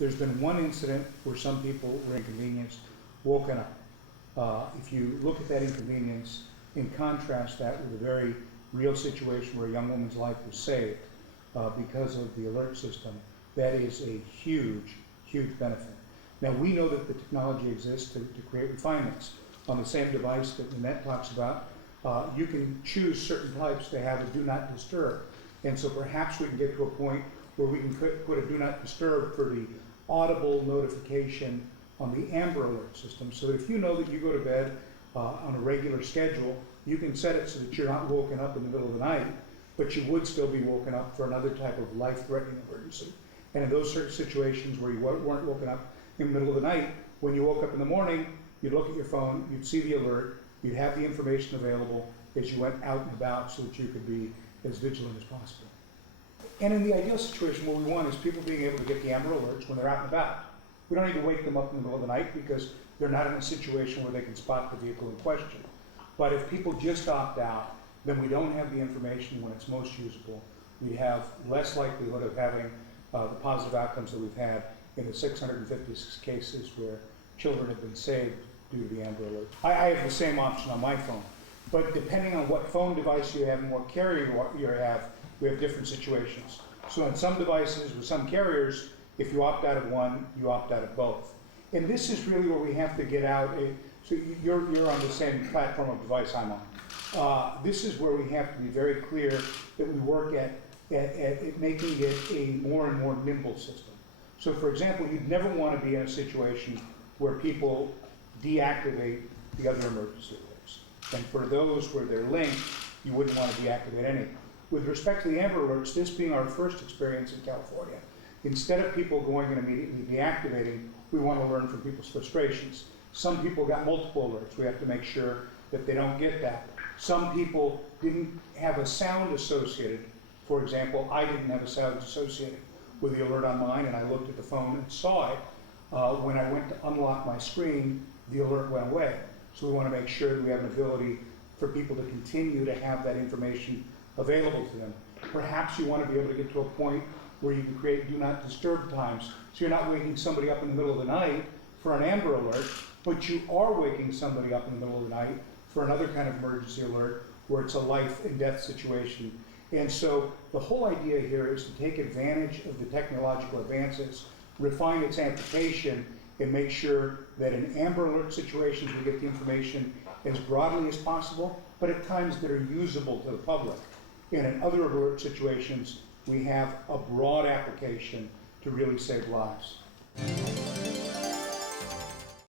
There's been one incident where some people were inconvenienced, woken up. If you look at that inconvenience and contrast that with a very real situation where a young woman's life was saved because of the alert system, that is a huge, huge benefit. Now, we know that the technology exists to create refinements. On the same device that Nanette talks about, you can choose certain types to have a do not disturb. And so perhaps we can get to a point where we can put a do not disturb for the audible notification on the Amber Alert system, so that if you know that you go to bed on a regular schedule, you can set it so that you're not woken up in the middle of the night, but you would still be woken up for another type of life-threatening emergency. And in those certain situations where you weren't woken up in the middle of the night, when you woke up in the morning, you'd look at your phone, you'd see the alert, you'd have the information available as you went out and about so that you could be as vigilant as possible. And in the ideal situation, what we want is people being able to get the Amber Alerts when they're out and about. We don't need to wake them up in the middle of the night because they're not in a situation where they can spot the vehicle in question. But if people just opt out, then we don't have the information when it's most usable. We have less likelihood of having the positive outcomes that we've had in the 656 cases where children have been saved due to the Amber Alert. I have the same option on my phone, but depending on what phone device you have and what carrier you have, we have different situations. So in some devices with some carriers, if you opt out of one, you opt out of both. And this is really where we have to get out. So you're on the same platform of device I'm on. This is where we have to be very clear that we work at making it a more and more nimble system. So for example, you'd never want to be in a situation where people deactivate the other emergency alerts. And for those where they're linked, you wouldn't want to deactivate any. With respect to the Amber Alerts, this being our first experience in California, instead of people going and immediately deactivating, we want to learn from people's frustrations. Some people got multiple alerts. We have to make sure that they don't get that. Some people didn't have a sound associated. For example, I didn't have a sound associated with the alert on mine, and I looked at the phone and saw it. When I went to unlock my screen, the alert went away. So we want to make sure that we have an ability for people to continue to have that information available to them. Perhaps you want to be able to get to a point where you can create do not disturb times. So you're not waking somebody up in the middle of the night for an Amber Alert, but you are waking somebody up in the middle of the night for another kind of emergency alert where it's a life and death situation. And so the whole idea here is to take advantage of the technological advances, refine its application, and make sure that in Amber Alert situations we get the information as broadly as possible, but at times that are usable to the public. And in other alert situations, we have a broad application to really save lives.